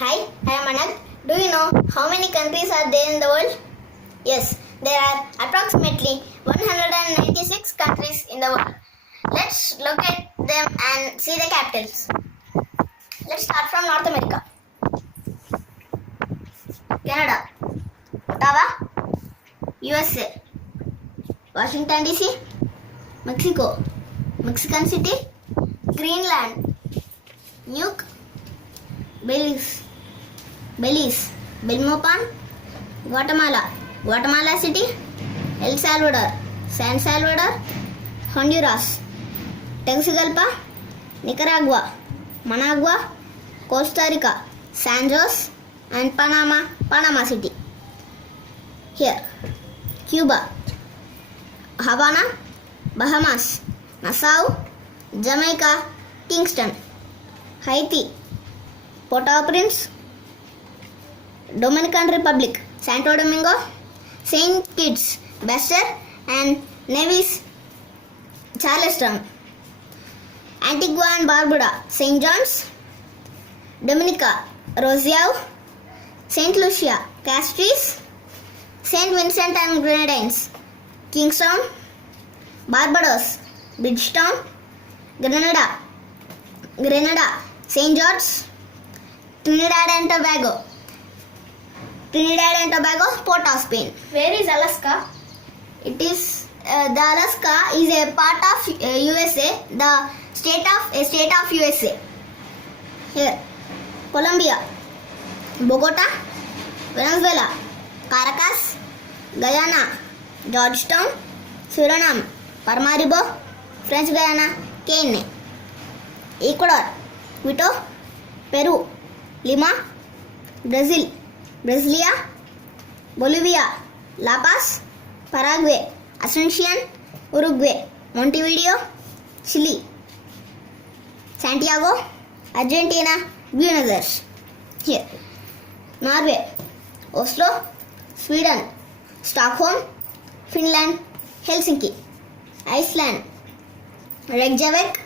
Hi, I am Anand. Do you know how many countries are there in the world? Yes, there are approximately 196 countries in the world. Let's look at them and see the capitals. Let's start from North America. Canada, Ottawa, USA, Washington DC, Mexico, Mexican City, Greenland, Nuuk, Belize, Belmopan, Guatemala, Guatemala City, El Salvador, San Salvador, Honduras, Tegucigalpa, Nicaragua, Managua, Costa Rica, San Jose, and Panama City. Here, Cuba, Havana, Bahamas, Nassau, Jamaica, Kingston, Haiti, Port-au-Prince, Dominican Republic, Santo Domingo, Saint Kitts, Baster, and Nevis, Charleston, Antigua and Barbuda, St. John's, Dominica, Roseau, St. Lucia, Castries, St. Vincent and Grenadines, Kingstown, Barbados, Bridgetown, Grenada, St. George, Trinidad and Tobago, Port of Spain. Where is Alaska? It is the Alaska is a part of USA, the state of USA. Here, Colombia, Bogota, Venezuela, Caracas, Guyana, Georgetown, Suriname, Paramaribo, French Guiana, Cayenne, Ecuador, Quito, Peru, Lima, Brazil, Brasilia, Bolivia, La Paz, Paraguay, Asuncion, Uruguay, Montevideo, Chile, Santiago, Argentina, Buenos Aires. Here, Norway, Oslo, Sweden, Stockholm, Finland, Helsinki, Iceland, Reykjavik,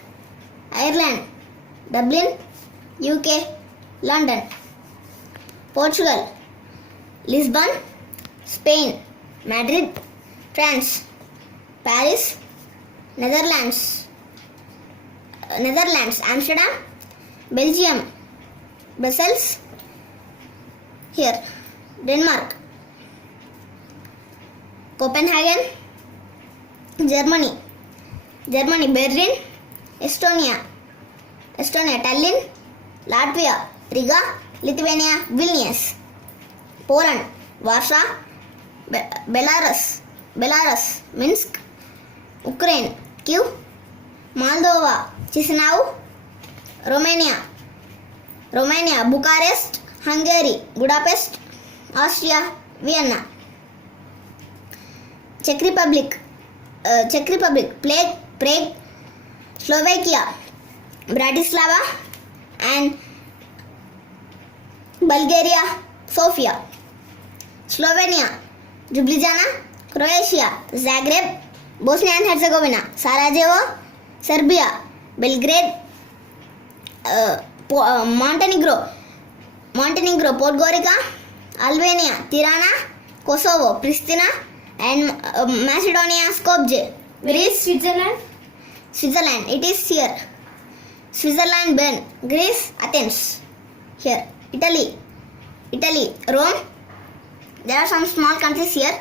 Ireland, Dublin, UK, London, Portugal, Lisbon, Spain, Madrid, France, Paris, Netherlands, Amsterdam, Belgium, Brussels. Here, Denmark, Copenhagen, Germany, Berlin, Estonia, Tallinn, Latvia, Riga, Lithuania, Vilnius, Poland, Warsaw, Belarus, Minsk, Ukraine, Kyiv, Moldova, Chisinau, Romania, Bucharest, Hungary, Budapest, Austria, Vienna, Czech Republic, Prague, Slovakia, Bratislava, and Bulgaria, Sofia, Slovenia, Ljubljana, Croatia, Zagreb, Bosnia and Herzegovina, Sarajevo, Serbia, Belgrade, Montenegro, Podgorica, Albania, Tirana, Kosovo, Pristina, and Macedonia, Skopje. Greece, Switzerland, it is here. Switzerland, Bern. Greece, Athens. Here, Italy, Rome. There are some small countries here.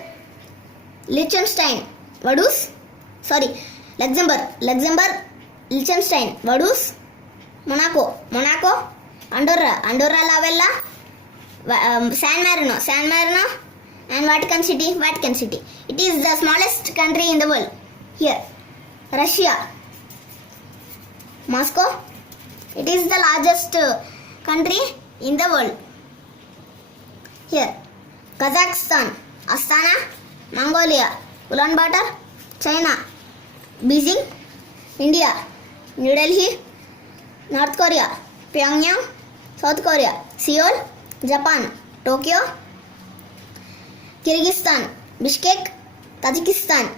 Liechtenstein, Luxembourg, Liechtenstein, Vaduz, Monaco, Andorra la Vella, San Marino, and Vatican City. It is the smallest country in the world. Here, Russia, Moscow. It is the largest country in the world. Here, Kazakhstan, Astana, Mongolia, Ulaanbaatar, China, Beijing, India, New Delhi, North Korea, Pyongyang, South Korea, Seoul, Japan, Tokyo, Kyrgyzstan, Bishkek, Tajikistan,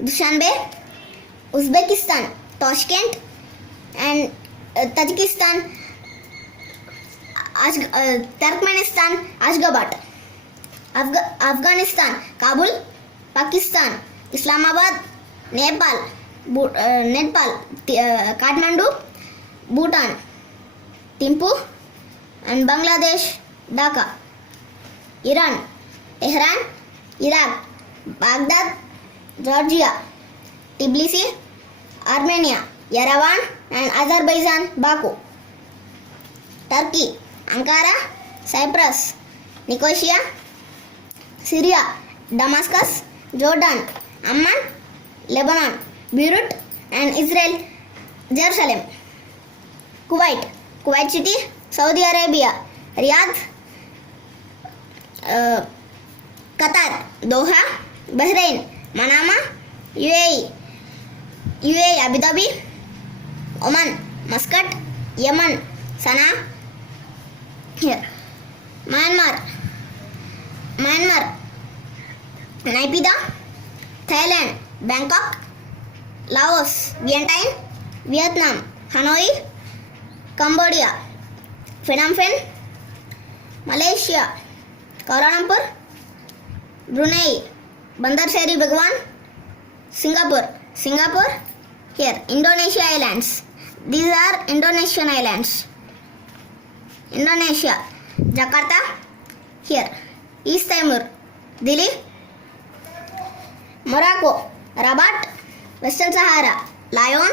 Dushanbe, Uzbekistan, Tashkent, and Tajikistan, Turkmenistan, Ashgabat. Afghanistan, Kabul. Pakistan, Islamabad. Nepal, Kathmandu. Bhutan, Thimphu. And Bangladesh, Dhaka. Iran, Tehran. Iraq, Baghdad. Georgia, Tbilisi. Armenia, Yerevan. And Azerbaijan, Baku. Turkey, Ankara. Cyprus, Nicosia. Syria, Damascus. Jordan, Amman. Lebanon, Beirut. And Israel, Jerusalem. Kuwait City, Saudi Arabia. Riyadh, Qatar, Doha. Bahrain, Manama. UAE, Abu Dhabi. Oman, Muscat. Yemen, Sana'a. Here, Myanmar, Naypyidaw. Thailand, Bangkok. Laos, Vientiane. Vietnam, Hanoi. Cambodia, Phnom Penh. Malaysia, Kuala Lumpur. Brunei, Bandar Seri Begawan. Singapore. Here, Indonesia Islands. These are Indonesian islands. Indonesia, Jakarta. Here, East Timor, Dili. Morocco, Rabat. Western Sahara, Lyon.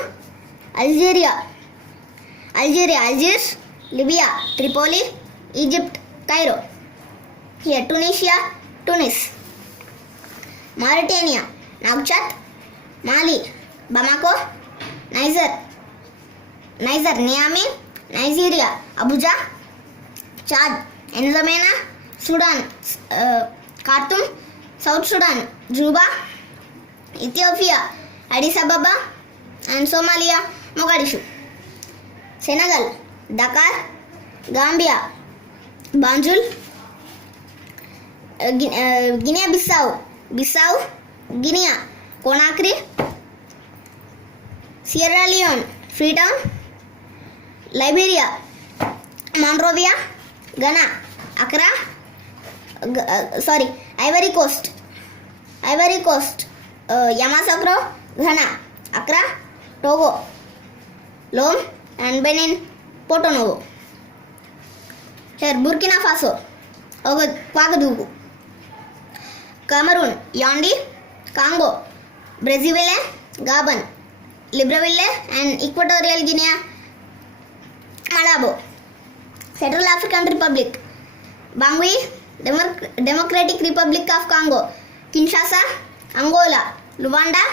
Algiers. Libya, Tripoli. Egypt, Cairo. Here, Tunisia, Tunis. Mauritania, Nouakchott. Mali, Bamako. Niger, Niamey. Nigeria, Abuja. Chad, N'Djamena. Sudan, Khartoum. South Sudan, Juba. Ethiopia, Addis Ababa. And Somalia, Mogadishu. Senegal, Dakar. Gambia, Banjul. Guinea-Bissau, Guinea, Conakry. Sierra Leone, Freetown. Liberia, Monrovia. Ghana, Accra. Ivory Coast, Yamoussoukro. Ghana, Accra. Togo, Lome. And Benin, Porto Novo. Here, Burkina Faso, Ouagadougou. Cameroon, Yaoundé. Congo, Brazzaville. Gabon, Libreville. And Equatorial Guinea, Malabo. Central African Republic, Bangui. Democratic Republic of Congo, Kinshasa. Angola, Luanda.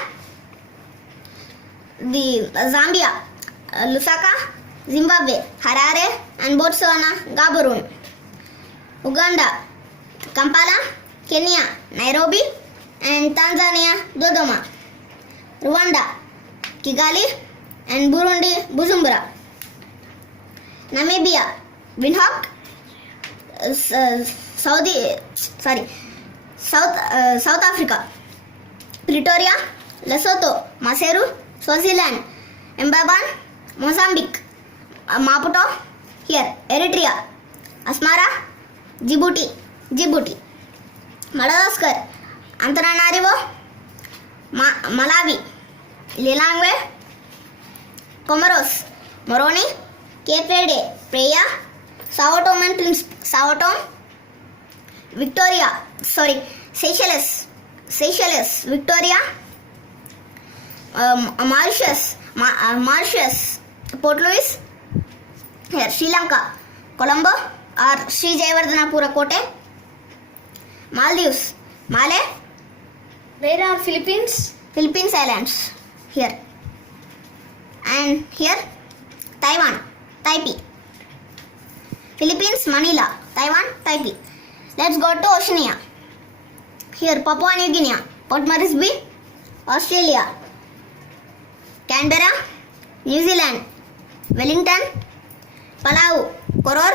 Zambia, Lusaka. Zimbabwe, Harare. And Botswana, Gaborone. Uganda, Kampala. Kenya, Nairobi. And Tanzania, Dodoma. Rwanda, Kigali. And Burundi, Bujumbura. Namibia, Windhoek. South Africa, Pretoria. Lesotho, Maseru. Swaziland, Mbaban. Mozambique, Maputo. Here, Eritrea, Asmara. Djibouti. Madagascar, Antananarivo. Malawi, Lilongwe. Comoros, Moroni. Cape Verde, Praia. Sao Tome and Principe, Seychelles, Victoria. Mauritius, Port Louis. Here, Sri Lanka, Colombo or Sri Jayawardhanapura Kote. Maldives, Malé. Where are Philippines? Philippines Islands. Here. And here, Taiwan, Taipei. Philippines, Manila. Taiwan, Taipei. Let's go to Oceania. Here, Papua New Guinea, Port Moresby. Australia, Canberra. New Zealand, Wellington. Palau, Koror.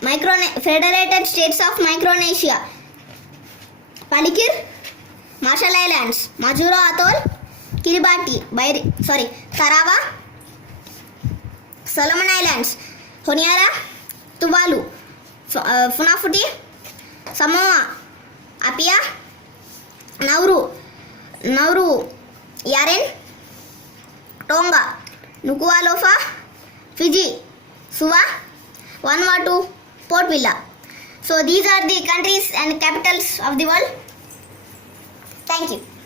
Federated States of Micronesia. Palikir, Marshall Islands, Majuro Atoll. Kiribati, Tarawa. Solomon Islands, Honiara, Tuvalu, Funafuti, Samoa, Apia, Nauru, Yaren, Tonga, Nuku'alofa, Fiji, Suva, Vanuatu, Port Vila. So these are the countries and capitals of the world. Thank you.